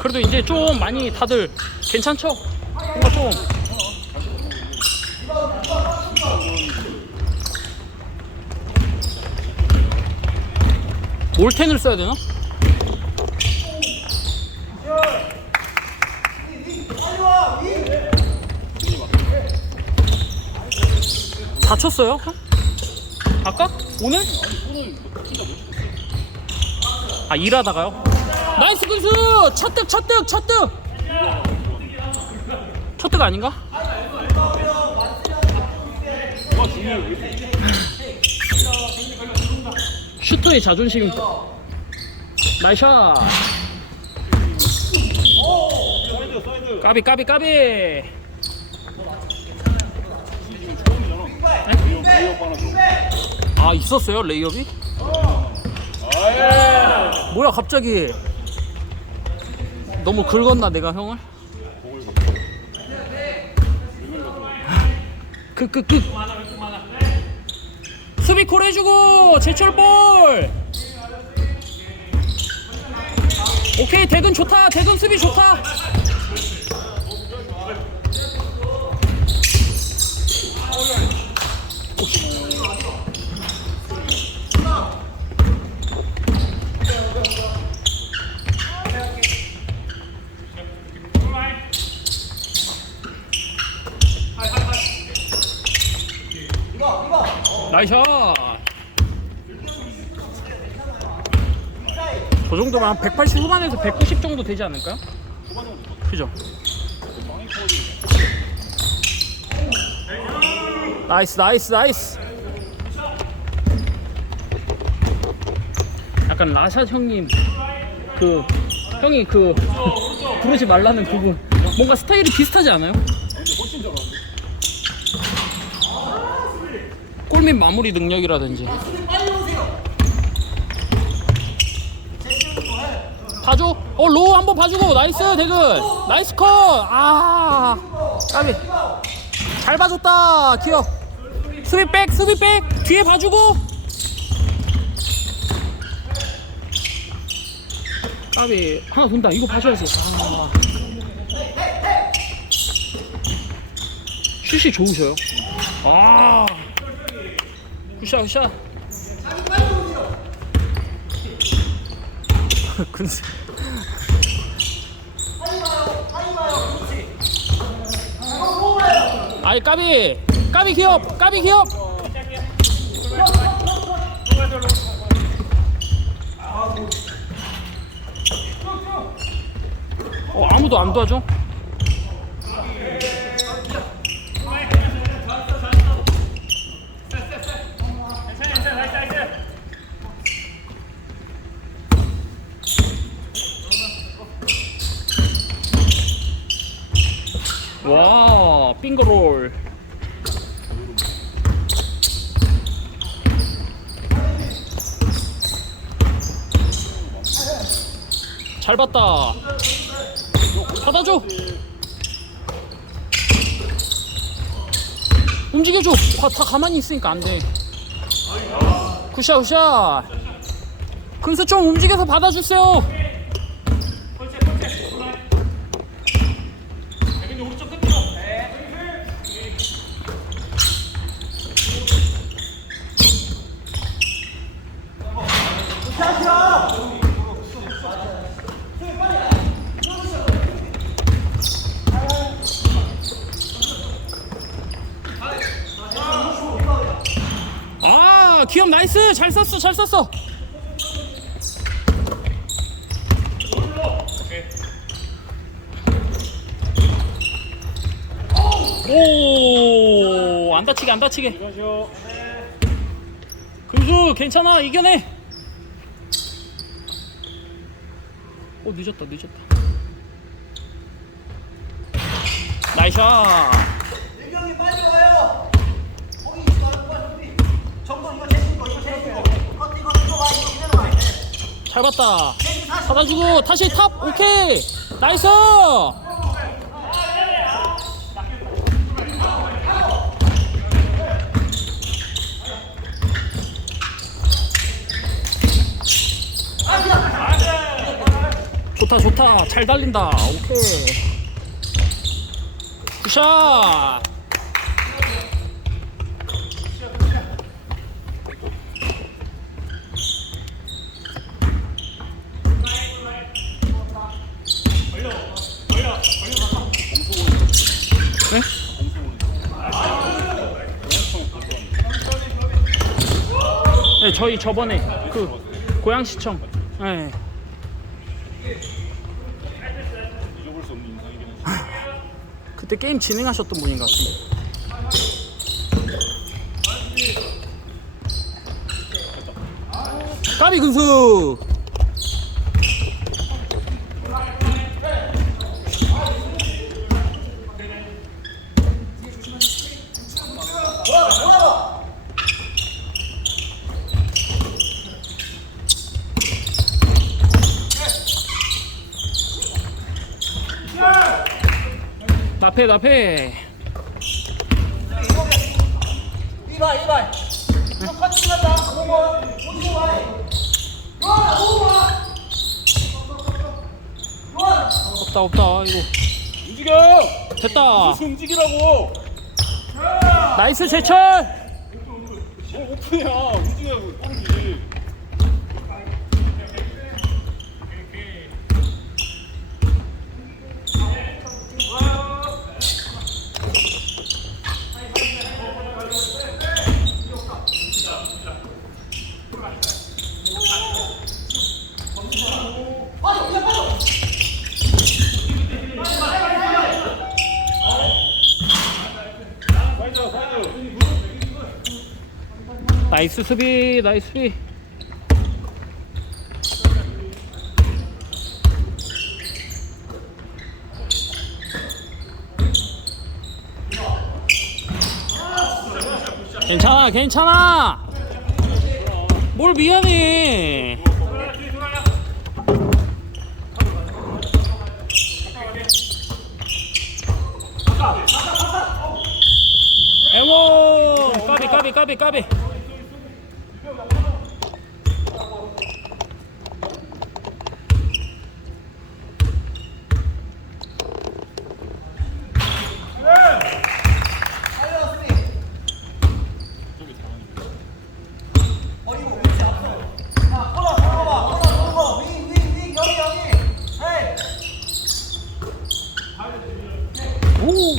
그래도 이제 좀 많이 다들 괜찮죠? 뭔가 좀 올텐을 써야 되나? 다쳤어요? 형? 아까? 오늘? 아 일하다가요? 나이스 군수! 첫득 첫득 첫득! 첫득 아닌가? 슈터의 자존심 나이샷 까비 까비 까비 아 있었어요 레이업이? 뭐야 갑자기 너무 긁었나 내가 형을? 크크크 수비 콜 해주고 제철 볼! 오케이 대근 좋다 대근 수비 좋다 나이샷 저 정도면 한 180 후반에서 190 정도 되지 않을까요? 그죠? 나이스 나이스 나이스 약간 라샷 형님 그 형이 그 부르지 말라는 그분 뭔가 스타일이 비슷하지 않아요? 골밑 마무리 능력이라든지. 봐줘. 어 로우 한번 봐주고. 나이스 대근. 나이스 컷아 까비. 잘 봐줬다 기억. 수비 백 수비 백. 뒤에 봐주고. 까비. 하나 돈다. 이거 봐줘야지. 아. 슛이 좋으셔요. 아 굿샷 굿샷. 근데 아이 까비. 까비 기업 까비 기업. 어 아무도 안 도와줘 와 빙거롤. 잘 봤다. 받아줘. 움직여줘. 다, 다 가만히 있으니까 안 돼. 굿샷 굿샷. 근수 좀 움직여서 받아주세요 아 기업 나이스! 잘 썼어 잘 썼어. 오 안 다치게 안 다치게. 금수 괜찮아 이겨내. 오 늦었다 늦었다. 나이샷 일경이 빨리 와요. 거기 있지 말고 빨리 준비. 정돈 이거 제신 거 이거 제신 거. 이거 이거 이거 와 이거 그대로 와. 잘 봤다. 제신 다시. 탑 오케이. 나이스! 좋다 좋다. 잘 달린다. 오케이. 굿샷 저희 저번에 그 고양시청. 네. 그때 게임 진행하셨던 분인 것 같은데. 까비 근수. 나패 나패. 이발 이발 이거 커팅 간다 5번 어디서 와 요한아 5번 요한아 없다 없다 이거 움직여! 됐다. 무슨 움직이라고! 나이스 제철. 뭐 오픈이야. 움직여야고 빠르지. 사이드 사이드. 나이스 수비 나이스 수비. 괜찮아 괜찮아. 뭘 미안해. 에모 까비 까비 까비 까비 버리고 위치 앞서 아 코너 코너 봐 코너 코너 윙윙윙 여기 여기 헤이 오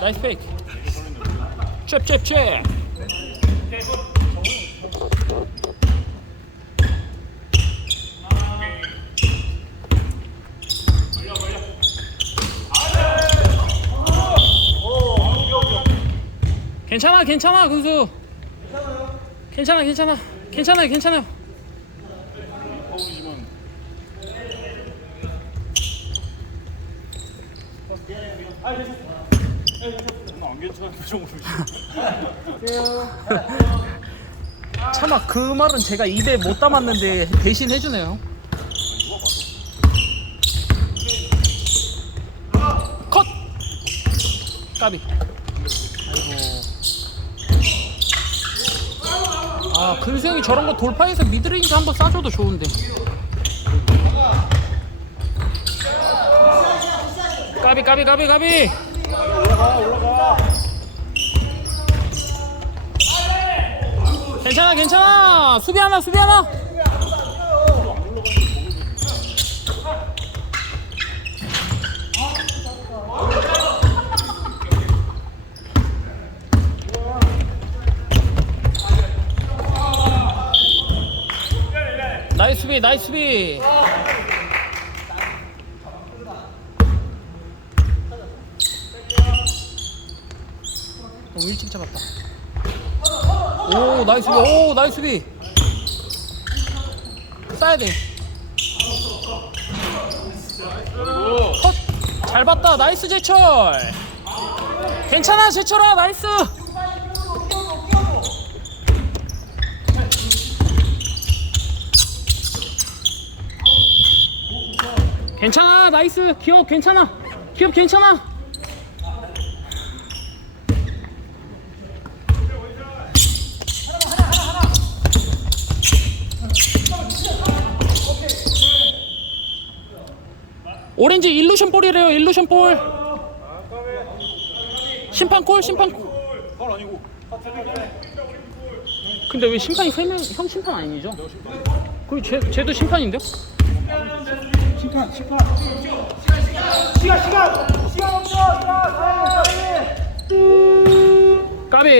나이스 페이크 잽잽잽 괜찮아 괜찮아 군수. 괜찮아 괜찮아. 괜찮아요 괜찮아요. 파울이지만. 나안 괜찮은. 차마 그 말은 제가 입에 못 담았는데 대신 해주네요. 컷! 까비. 아이고. 아, 근수 형이 저런 거 돌파해서 미드레인지 한번 쏴줘도 좋은데. 까비, 까비, 까비, 까비! 괜찮아, 괜찮아! 수비 하나, 수비 하나! 나이스 수비, 나이스 수비! 너무 일찍 잡았다. 오 나이스 수비. 오 나이스 수비. 쏴야 돼. 컷! 잘 봤다. 나이스 제철. 괜찮아 제철아. 나이스. 괜찮아. 나이스. 기업 괜찮아. 기업 괜찮아 오렌지 일루션 볼이래요 일루션 볼 심판 콜 심판 콜. 근데 왜 심판이 세 명 형 심판 아니죠? 그 쟤, 쟤도 심판인데? 심판 심판. 시간 시간 시간 없어 시간 까비